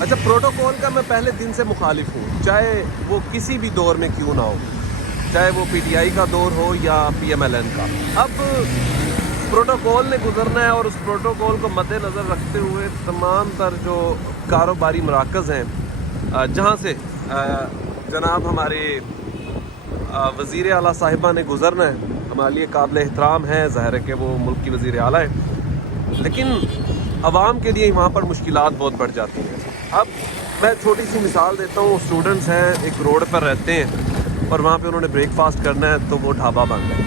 اچھا، پروٹوکول کا میں پہلے دن سے مخالف ہوں، چاہے وہ کسی بھی دور میں کیوں نہ ہو، چاہے وہ پی ٹی آئی کا دور ہو یا پی ایم ایل این کا۔ اب پروٹوکول نے گزرنا ہے، اور اس پروٹوکول کو مد نظر رکھتے ہوئے تمام تر جو کاروباری مراکز ہیں جہاں سے جناب ہمارے وزیر اعلیٰ صاحبہ نے گزرنا ہے، ہمارے لیے قابل احترام ہے، ظاہر ہے کہ وہ ملک کی وزیر اعلیٰ ہے، لیکن عوام کے لیے وہاں پر مشکلات بہت بڑھ جاتی ہیں۔ اب میں چھوٹی سی مثال دیتا ہوں، اسٹوڈنٹس ہیں، ایک روڈ پر رہتے ہیں اور وہاں پہ انہوں نے بریک فاسٹ کرنا ہے تو وہ ڈھابا بند ہے،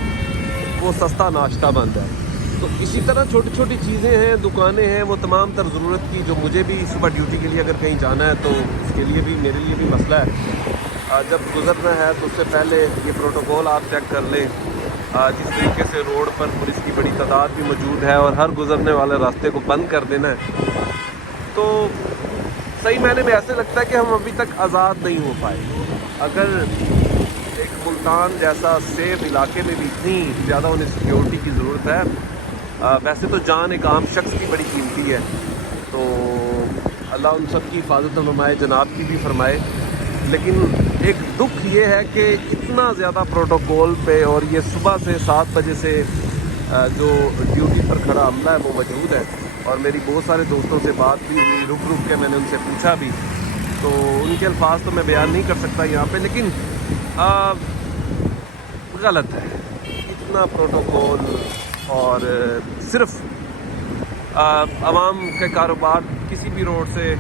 وہ سستا ناشتہ بند ہے۔ تو اسی طرح چھوٹی چھوٹی چیزیں ہیں، دکانیں ہیں، وہ تمام تر ضرورت کی، جو مجھے بھی صبح ڈیوٹی کے لیے اگر کہیں جانا ہے تو اس کے لیے بھی میرے لیے بھی مسئلہ ہے۔ جب گزرنا ہے تو اس سے پہلے یہ پروٹوکول آپ چیک کر لیں، جس طریقے سے روڈ پر پولیس کی بڑی تعداد بھی موجود ہے اور ہر گزرنے والے راستے کو بند کر دینا ہے، تو صحیح معنی میں ایسے لگتا ہے کہ ہم ابھی تک آزاد نہیں ہو پائے۔ اگر ایک ملتان جیسا سیف علاقے میں بھی اتنی زیادہ انہیں سیکیورٹی کی ضرورت ہے، ویسے تو جان ایک عام شخص کی بڑی قیمتی ہے، تو اللہ ان سب کی حفاظت فرمائے، جناب کی بھی فرمائے، لیکن ایک دکھ یہ ہے کہ اتنا زیادہ پروٹوکول پہ، اور یہ صبح سے 7 بجے سے جو ڈیوٹی پر کھڑا عملہ ہے وہ موجود ہے، اور میری بہت سارے دوستوں سے بات بھی ہوئی، رک کے میں نے ان سے پوچھا بھی، تو ان کے الفاظ تو میں بیان نہیں کر سکتا یہاں پہ، لیکن غلط ہے اتنا پروٹوکول، اور صرف عوام کے کاروبار کسی بھی روڈ سے